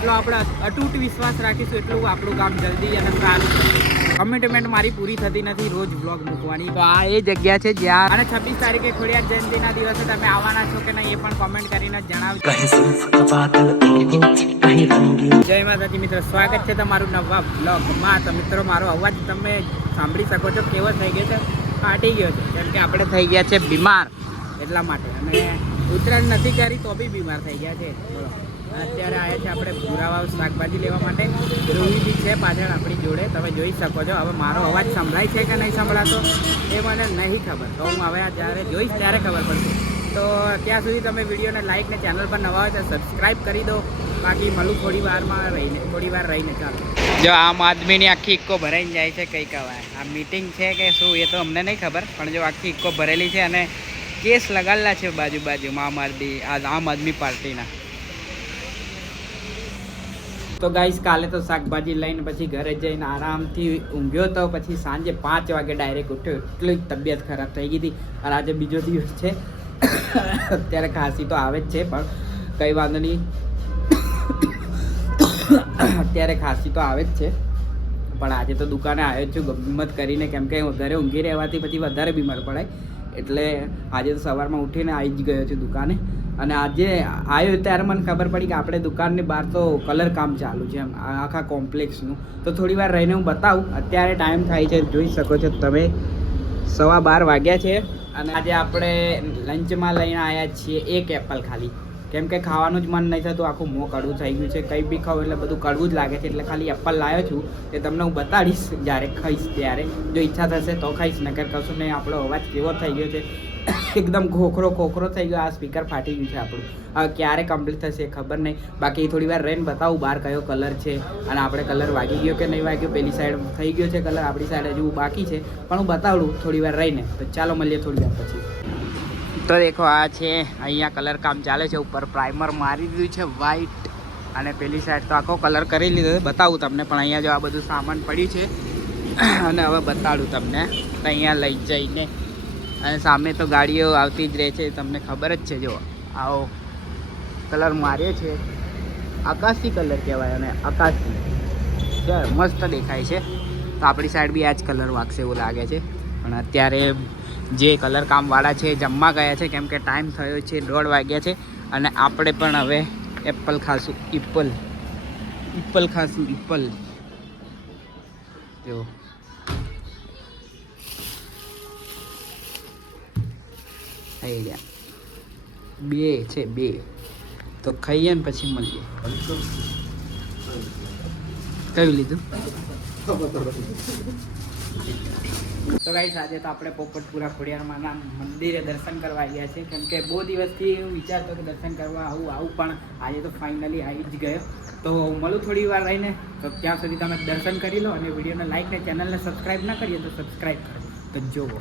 જેટલો આપણે અતૂટ વિશ્વાસ રાખીશું એટલું આપણું કામ જલ્દી અને સારું થશે. કમિટમેન્ટ મારી પૂરી થતી નથી રોજ વ્લોગ મૂકવાની. તો આ એ જગ્યા છે જ્યાં અને 26 તારીખે ખોડિયાર જયંતિના દિવસે તમે આવવાના છો કે નહીં એ પણ કોમેન્ટ કરીને જણાવજો. જય માતાજી મિત્રો, સ્વાગત છે તમારું નવા વ્લોગમાં. તો મિત્રો મારો અવાજ તમે સાંભળી શકો છો કેવો થઈ ગયો છે, ફાટી ગયો છે, કેમ કે આપણે થઈ ગયા છે બીમાર એટલા માટે. અને ઉત્તરાયણ નથી કરી તો બી બીમાર થઈ ગયા છે. બોલો, અત્યારે આવ્યા છે આપણે ભૂરાવાવ શાકભાજી લેવા માટે. રોહિત છે પાછળ આપણી જોડે, તમે જોઈ શકો છો. હવે મારો અવાજ સંભળાય છે કે નહીં સંભળાતો એ મને નહીં ખબર, તો હું હવે જ્યારે જોઈશ ત્યારે ખબર પડશે. તો ત્યાં સુધી તમે વિડીયોને લાઈક ને ચેનલ પર નવા હોય તો સબસ્ક્રાઈબ કરી દો. બાકી મળું થોડી વાર રહીને ચાલો. જો આમ આદમીની આખી ઇક્કો ભરાઈને જાય છે, કંઈ કહેવાય આ મીટિંગ છે કે શું એ તો અમને નહીં ખબર, પણ જો આખી ઇક્કો ભરેલી છે અને કેસ લગાડેલા છે બાજુમાં આમ આદમી પાર્ટીના. તો ગાઈસ કાલે તો શાકભાજી લઈને પછી ઘરે જઈને આરામથી ઊંઘ્યો તો, પછી સાંજે 5 વાગે ડાયરેક્ટ ઉઠ્યો. એટલી તબિયત ખરાબ થઈ ગઈ હતી. અને આજે બીજો દિવસ છે. અત્યારે ખાંસી તો આવે જ છે પણ કંઈ વાંધો નહીં. અત્યારે ખાંસી તો આવે જ છે પણ આજે તો દુકાને આવ્યો છું હિંમત કરીને, કેમ કે ઘરે ઊંઘી રહેવાથી પછી વધારે બીમાર પડાય. એટલે આજે તો સવારમાં ઉઠીને આવી જ ગયો છું દુકાને. અને આજે આવ્યો ત્યારે મને ખબર પડી કે આપણે દુકાનની બહાર તો કલર કામ ચાલુ છે એમ આખા કોમ્પ્લેક્સનું. તો થોડી વાર રહીને હું બતાવું. અત્યારે ટાઈમ થાય છે, જોઈ શકો છો તમે, 12:15 વાગ્યા છે. અને આજે આપણે લંચમાં લઈને આવ્યા છીએ એક એપલ ખાલી, કેમ કે ખાવાનું જ મન નહીં થતું, આખું મોં કડવું થઈ ગયું છે. કંઈ બી ખાવ એટલે બધું કડવું જ લાગે છે. એટલે ખાલી એપલ લાવ્યો છું, એ તમને હું બતાડીશ જ્યારે ખાઈશ ત્યારે. જો ઈચ્છા થશે તો ખાઈશ, નકર કશું નહીં. આપણો અવાજ કેવો થઈ ગયો છે, એકદમ ખોખરો થઈ ગયો. આ સ્પીકર ફાટી ગયું છે આપણું. હવે ક્યારે કમ્પ્લીટ થશે ખબર નહીં. બાકી થોડી વાર રહીને બતાવું બહાર કયો કલર છે અને આપણે કલર વાગી ગયો કે નહીં વાગ્યો. પેલી સાઈડ થઈ ગયો છે કલર, આપણી સાઈડ હજુ બાકી છે, પણ હું બતાવડું થોડી વાર રહીને. તો ચાલો મળીએ થોડી વાર પછી. તો દેખો આ છે અહીંયા કલર કામ ચાલે છે. ઉપર પ્રાઇમર મારી દીધું છે વ્હાઈટ, અને પેલી સાઈડ તો આખો કલર કરી લીધો છે. બતાવું તમને, પણ અહીંયા જો આ બધું સામાન પડ્યું છે અને હવે બતાડું તમને. તો અહીંયા લઈ જઈને, અને સામે તો ગાડીઓ આવતી જ રહે છે, તમને ખબર જ છે. જો આવો કલર માર્યો છે, આકાશી કલર કહેવાય. અને આકાશી મસ્ત દેખાય છે. તો આપણી સાઈડ બી આ જ કલર વાગશે એવું લાગે છે. પણ અત્યારે જે કલર કામવાળા છે જમવા ગયા છે, કેમ કે ટાઈમ થયો છે 1:30 વાગ્યા છે. અને આપણે પણ હવે એપલ ખાશું. ઇપ્પલ ખાશું. જો થઈ ગયા 2 છે, 2 તો ખાઈએ ને પછી મળીએ. કયું લીધું? તો ગાઈસ આજે તો આપણે પોપટપુરા ખોડિયારમાંના મંદિરે દર્શન કરવા આવ્યા છે, કેમ કે બહુ દિવસથી હું વિચારતો કે દર્શન કરવા આવું પણ આજે તો ફાઇનલી આવી જ ગયો. તો મળું થોડી વાર રહીને. તો ત્યાં સુધી તમે દર્શન કરી લો, અને વિડીયોને લાઈક ને ચેનલને સબસ્ક્રાઈબ ના કરીએ તો સબસ્ક્રાઈબ કરો. તો જોવો.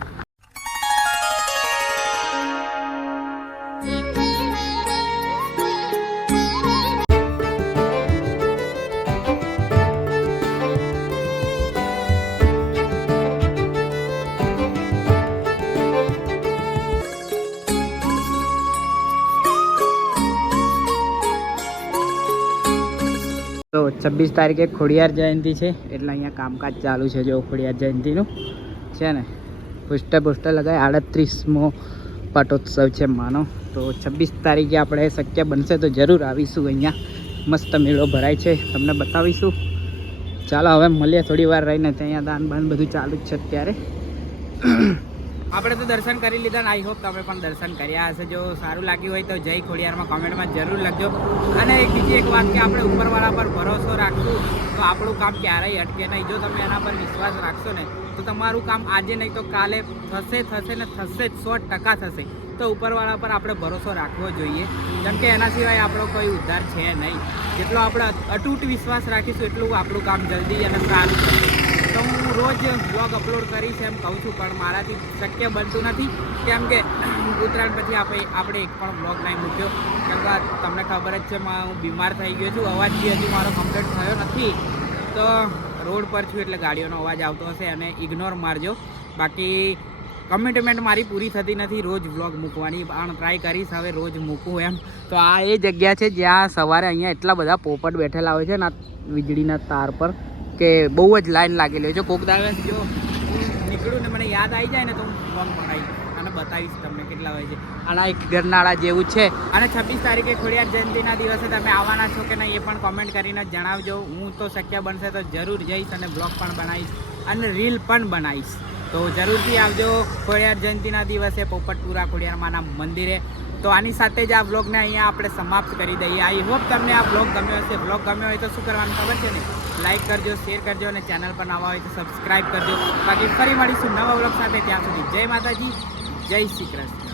તો 26 તારીખે ખોડિયાર જયંતિ છે, એટલે અહીંયા કામકાજ ચાલુ છે. જો ખોડિયાર જયંતિનું છે ને, પોસ્ટર લગાય. 38મો પાટોત્સવ છે માનો. તો 26 તારીખે આપણે શક્ય બનશે તો જરૂર આવીશું. અહીંયા મસ્ત મેળો ભરાય છે, તમને બતાવીશું. ચાલો હવે મળીએ થોડી વાર રહીને. ત્યાં દાન બાન બધું ચાલુ જ છે અત્યારે. આપણે તો દર્શન કરી લીધા ને આઈ હોપ તમે પણ દર્શન કર્યા હશે. જો સારું લાગ્યું હોય તો જય ખોડિયારમાં કોમેન્ટમાં જરૂર લખજો. અને બીજી એક વાત કે આપણે ઉપરવાળા પર ભરોસો રાખશું તો આપણું કામ ક્યારેય અટકે નહીં. જો તમે એના પર વિશ્વાસ રાખશો ને તો તમારું કામ આજે નહીં તો કાલે થશે જ, 100% થશે. તો ઉપરવાળા પર આપણે ભરોસો રાખવો જોઈએ, કેમ કે એના સિવાય આપણો કોઈ ઉદ્ધાર છે નહીં. જેટલો આપણે અતૂટ વિશ્વાસ રાખીશું એટલું આપણું કામ જલ્દી અને સારું થશે. તો હું રોજ બ્લોગ અપલોડ કરીશ એમ કહું છું, પણ મારાથી શક્ય બનતું નથી, કેમ કે ઉત્તરાયણ પછી આપણે એક પણ બ્લોગ નહીં મૂક્યો. કેમ કે તમને ખબર જ છે હું બીમાર થઈ ગયો છું. અવાજ બી હજુ મારો કમ્પ્લીટ થયો નથી. તો રોડ પર છું એટલે ગાડીઓનો અવાજ આવતો હશે અને ઇગ્નોર મારજો. બાકી કમિટમેન્ટ મારી પૂરી થતી નથી રોજ વ્લોગ મૂકવાની, પણ ટ્રાય કરીશ હવે રોજ મૂકું એમ. તો આ એ જગ્યા છે જ્યાં સવારે અહીંયા એટલા બધા પોપટ બેઠેલા હોય છે ને વીજળીના તાર પર કે બહુ જ લાઈન લાગેલી હોય છે. કોક દિવસ જો નીકળું ને મને યાદ આવી જાય ને તો હું વ્લોગ બનાવીશ અને બતાવીશ તમને કેટલા હોય છે. આના એક ગરનાળા જેવું છે. અને 26 તારીખે ખોડિયાર જયંતિના દિવસે તમે આવવાના છો કે નહીં એ પણ કોમેન્ટ કરીને જણાવજો. હું તો શક્ય બનશે તો જરૂર જઈશ અને બ્લોગ પણ બનાવીશ અને રીલ પણ બનાવીશ. તો જરૂરથી આવજો ખોડિયાર જયંતિના દિવસે પોપટપુરા ખોડિયારમાંના મંદિરે. તો આની સાથે જ આ બ્લોગને અહીંયા આપણે સમાપ્ત કરી દઈએ. આઈ હોપ તમને આ બ્લોગ ગમ્યો હશે. બ્લોગ ગમ્યો હોય તો શું કરવાનું ખબર છે ને, લાઈક કરજો, શેર કરજો અને ચેનલ પર નવા હોય તો સબસ્ક્રાઈબ કરજો. બાકી ફરી મળીશું નવા બ્લોગ સાથે. ત્યાં સુધી જય માતાજી, જય શ્રી કૃષ્ણ.